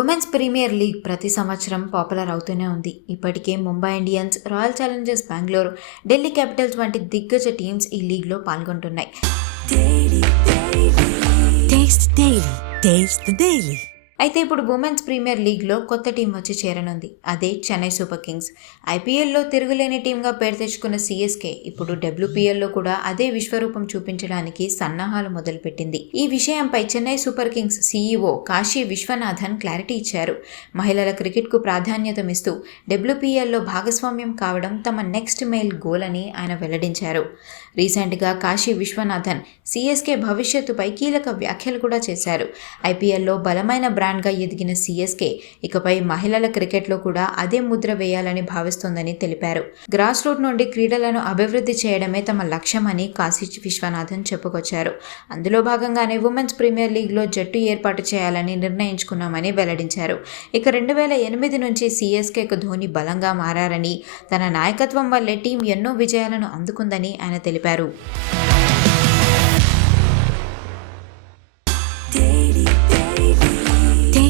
Women's premier league ప్రతి సంవత్సరం popular అవుతూనే ఉంది. ఇప్పటికే Mumbai Indians Royal Challengers Bengaluru Delhi Capitals వంటి దిగ్గజ టీమ్స్ ఈ లీగ్లో పాల్గొంటున్నాయి. అయితే ఇప్పుడు ఉమెన్స్ ప్రీమియర్ లీగ్లో కొత్త టీం వచ్చి చేరనుంది. అదే చెన్నై సూపర్ కింగ్స్. ఐపీఎల్లో తిరుగులేని టీంగా పేరు తెచ్చుకున్న సీఎస్కే ఇప్పుడు డబ్ల్యూపీఎల్లో కూడా అదే విశ్వరూపం చూపించడానికి సన్నాహాలు మొదలుపెట్టింది. ఈ విషయంపై Chennai Super Kings CEO Kashi Viswanathan clarity ఇచ్చారు. మహిళల క్రికెట్కు ప్రాధాన్యతమిస్తూ డబ్ల్యూపీఎల్లో భాగస్వామ్యం కావడం తమ నెక్స్ట్ మెయిల్ గోల్ అని ఆయన వెల్లడించారు. రీసెంట్గా కాశీ విశ్వనాథన్ సిఎస్కే భవిష్యత్తుపై కీలక వ్యాఖ్యలు కూడా చేశారు. ఐపీఎల్లో బలమైన బ్రాండ్గా ఎదిగిన సీఎస్కే ఇకపై మహిళల క్రికెట్లో కూడా అదే ముద్ర వేయాలని భావిస్తోందని తెలిపారు. గ్రాస్ రూట్ నుండి క్రీడలను అభివృద్ధి చేయడమే తమ లక్ష్యమని కాశీ విశ్వనాథన్ చెప్పుకొచ్చారు. అందులో భాగంగానే ఉమెన్స్ ప్రీమియర్ లీగ్లో జట్టు ఏర్పాటు చేయాలని నిర్ణయించుకున్నామని వెల్లడించారు. ఇక రెండు వేల ఎనిమిది నుంచి సీఎస్కేకు ధోని బలంగా మారారని తన నాయకత్వం వల్లే టీం ఎన్నో విజయాలను అందుకుందని ఆయన తెలిపారు.